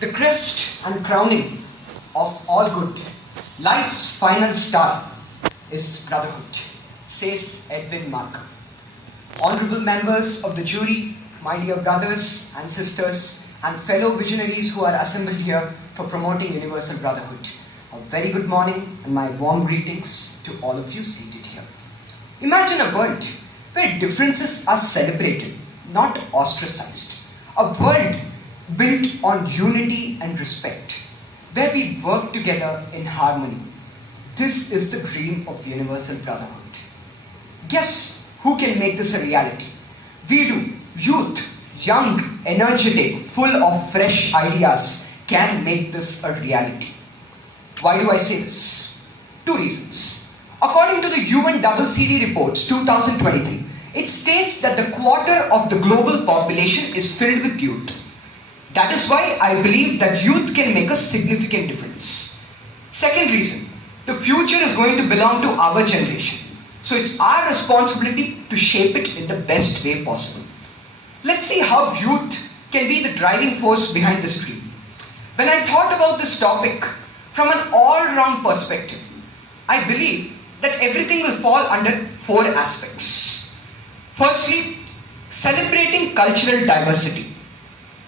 The crest and crowning of all good, life's final star, is brotherhood, says Edwin Markham. Honorable members of the jury, my dear brothers and sisters, and fellow visionaries who are assembled here for promoting universal brotherhood, a very good morning and my warm greetings to all of you seated here. Imagine a world where differences are celebrated, not ostracized. A world built on unity and respect, where we work together in harmony. This is the dream of universal brotherhood. Guess who can make this a reality? We do. Youth, young, energetic, full of fresh ideas, can make this a reality. Why do I say this? Two reasons. According to the UNCCD reports 2023, it states that the quarter of the global population is filled with youth. That is why I believe that youth can make a significant difference. Second reason, the future is going to belong to our generation. So it's our responsibility to shape it in the best way possible. Let's see how youth can be the driving force behind this dream. When I thought about this topic from an all-round perspective, I believe that everything will fall under four aspects. Firstly, celebrating cultural diversity.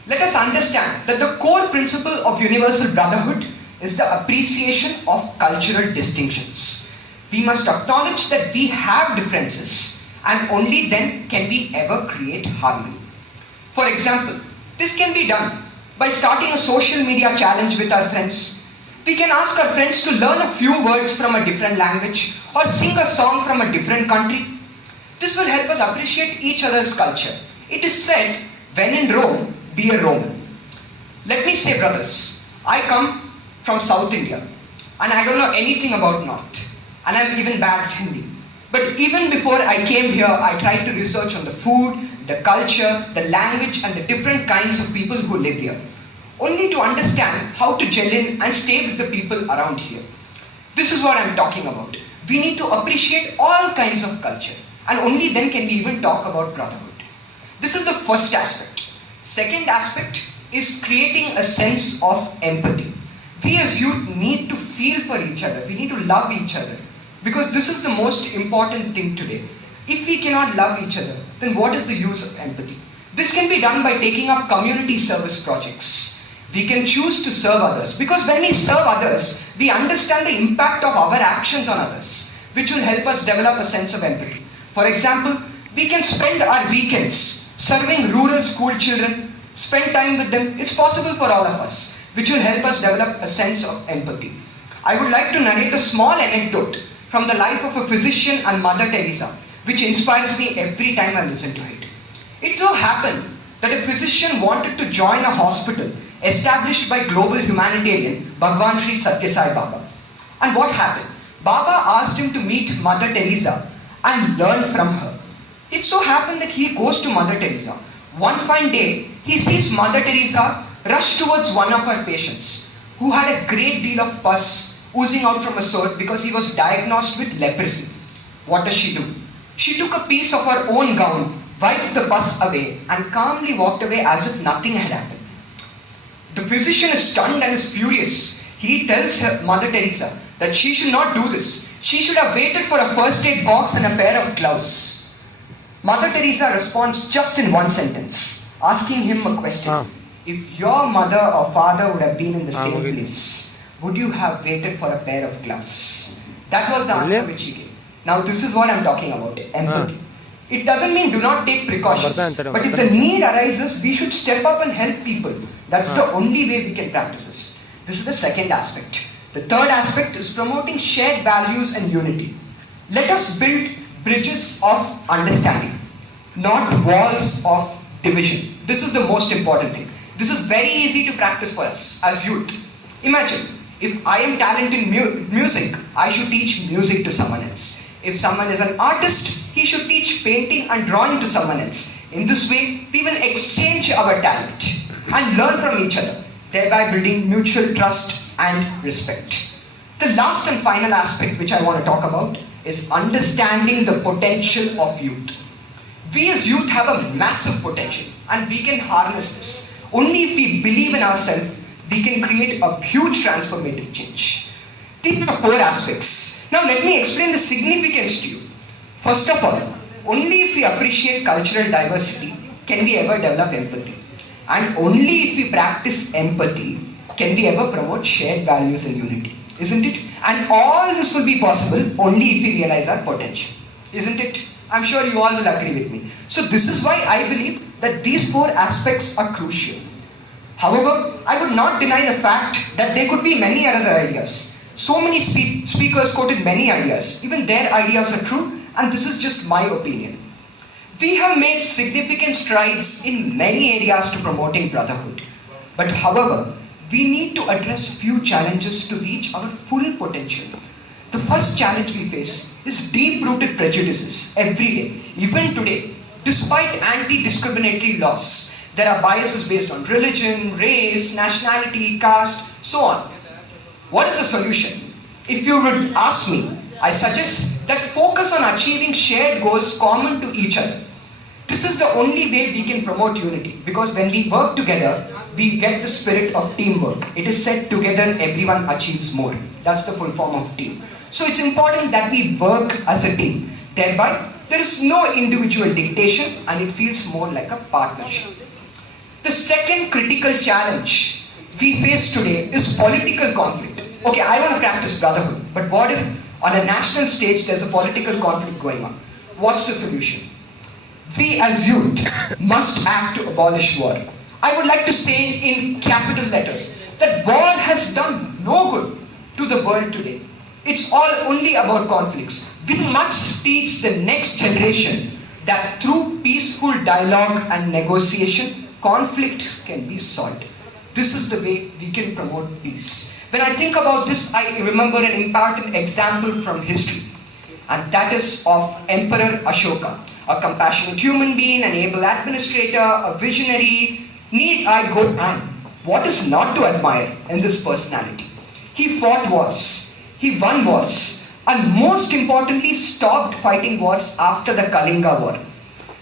Let us understand that the core principle of universal brotherhood is the appreciation of cultural distinctions. We must acknowledge that we have differences, and only then can we ever create harmony. For example, this can be done by starting a social media challenge with our friends. We can ask our friends to learn a few words from a different language or sing a song from a different country. This will help us appreciate each other's culture. It is said, when in Rome, be a Roman. Let me say, brothers, I come from South India and I don't know anything about North, and I'm even bad at Hindi. But even before I came here, I tried to research on the food, the culture, the language, and the different kinds of people who live here, only to understand how to gel in and stay with the people around here. This is what I'm talking about. We need to appreciate all kinds of culture, and only then can we even talk about brotherhood. This is the first aspect. Second aspect is creating a sense of empathy. We as youth need to feel for each other. We need to love each other, because this is the most important thing today. If we cannot love each other, then what is the use of empathy? This can be done by taking up community service projects. We can choose to serve others, because when we serve others, we understand the impact of our actions on others, which will help us develop a sense of empathy. For example, we can spend our weekends serving rural school children, spend time with them. It's possible for all of us, which will help us develop a sense of empathy. I would like to narrate a small anecdote from the life of a physician and Mother Teresa, which inspires me every time I listen to it. It so happened that a physician wanted to join a hospital established by global humanitarian Bhagwan Sri Satya Sai Baba. And what happened? Baba asked him to meet Mother Teresa and learn from her. It so happened that he goes to Mother Teresa. One fine day, he sees Mother Teresa rush towards one of her patients who had a great deal of pus oozing out from a sore because he was diagnosed with leprosy. What does she do? She took a piece of her own gown, wiped the pus away, and calmly walked away as if nothing had happened. The physician is stunned and is furious. He tells her Mother Teresa that she should not do this. She should have waited for a first aid box and a pair of gloves. Mother Teresa responds just in one sentence, asking him a question. If your mother or father would have been in the same place, would you have waited for a pair of gloves? That was the answer which he gave. Now this is what I'm talking about, empathy. It doesn't mean do not take precautions, but if the need arises, we should step up and help people. That's the only way we can practice this. This is the second aspect. The third aspect is promoting shared values and unity. Let us build bridges of understanding, not walls of division. This is the most important thing. This is very easy to practice for us as youth. Imagine, if I am talented in music, I should teach music to someone else. If someone is an artist, he should teach painting and drawing to someone else. In this way, we will exchange our talent and learn from each other, thereby building mutual trust and respect. The last and final aspect which I want to talk about is understanding the potential of youth. We as youth have a massive potential and we can harness this. Only if we believe in ourselves, we can create a huge transformative change. These are the four aspects. Now let me explain the significance to you. First of all, only if we appreciate cultural diversity can we ever develop empathy. And only if we practice empathy can we ever promote shared values and unity. Isn't it? And all this will be possible only if we realize our potential. Isn't it? I'm sure you all will agree with me. So this is why I believe that these four aspects are crucial. However, I would not deny the fact that there could be many other ideas. So many speakers quoted many ideas. Even their ideas are true, and this is just my opinion. We have made significant strides in many areas to promoting brotherhood. But however, we need to address few challenges to reach our full potential. The first challenge we face is deep-rooted prejudices every day, even today. Despite anti-discriminatory laws, there are biases based on religion, race, nationality, caste, so on. What is the solution? If you would ask me, I suggest that focus on achieving shared goals common to each other. This is the only way we can promote unity, because when we work together, we get the spirit of teamwork. It is said together everyone achieves more. That's the full form of team. So it's important that we work as a team. Thereby, there is no individual dictation and it feels more like a partnership. The second critical challenge we face today is political conflict. Okay, I want to practice brotherhood, but what if on a national stage there's a political conflict going on? What's the solution? We as youth must act to abolish war. I would like to say in capital letters that war has done no good to the world today. It's all only about conflicts. We must teach the next generation that through peaceful dialogue and negotiation, conflict can be solved. This is the way we can promote peace. When I think about this, I remember an important example from history, and that is of Emperor Ashoka, a compassionate human being, an able administrator, a visionary. Need I go on? What is not to admire in this personality? He fought wars. He won wars, and most importantly stopped fighting wars after the Kalinga war,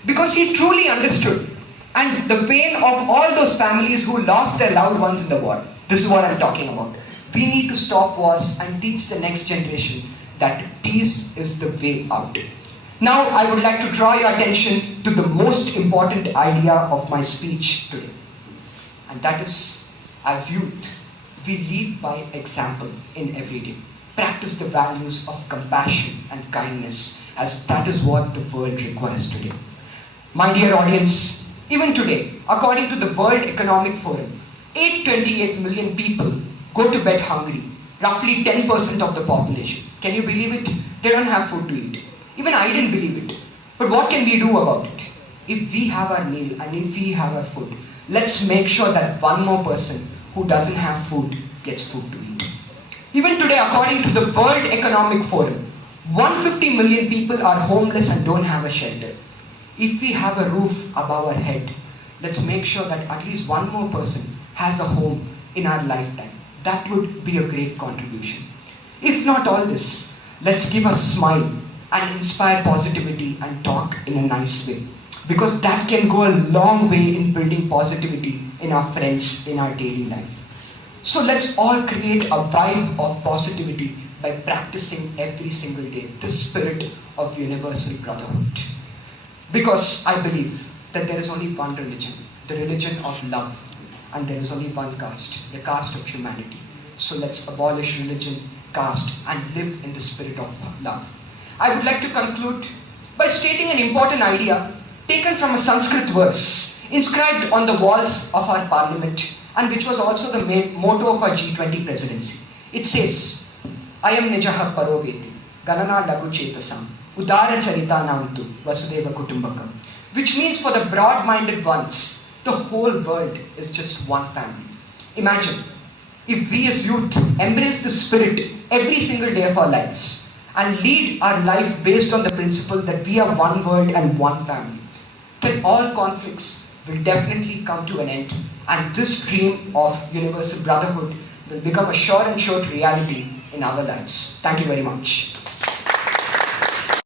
because he truly understood and the pain of all those families who lost their loved ones in the war. This is what I'm talking about. We need to stop wars and teach the next generation that peace is the way out. Now I would like to draw your attention to the most important idea of my speech today, and that is, as youth, we lead by example in every day. Practice the values of compassion and kindness, as that is what the world requires today. My dear audience, even today, according to the World Economic Forum, 828 million people go to bed hungry, roughly 10% of the population. Can you believe it? They don't have food to eat. Even I didn't believe it. But what can we do about it? If we have our meal and if we have our food, let's make sure that one more person who doesn't have food gets food to eat. Even today, according to the World Economic Forum, 150 million people are homeless and don't have a shelter. If we have a roof above our head, let's make sure that at least one more person has a home in our lifetime. That would be a great contribution. If not all this, let's give a smile and inspire positivity and talk in a nice way, because that can go a long way in building positivity in our friends, in our daily life. So let's all create a vibe of positivity by practicing every single day the spirit of universal brotherhood. Because I believe that there is only one religion, the religion of love, and there is only one caste, the caste of humanity. So let's abolish religion, caste, and live in the spirit of love. I would like to conclude by stating an important idea taken from a Sanskrit verse inscribed on the walls of our parliament, and which was also the motto of our G20 presidency. It says, Ayam nijaha paroveti, ganana lagu chetasam, udara charita namtu, vasudeva kutumbakam. Which means for the broad-minded ones, the whole world is just one family. Imagine, if we as youth embrace the spirit every single day of our lives and lead our life based on the principle that we are one world and one family, then all conflicts will definitely come to an end, and this dream of universal brotherhood will become a sure and short reality in our lives. Thank you very much.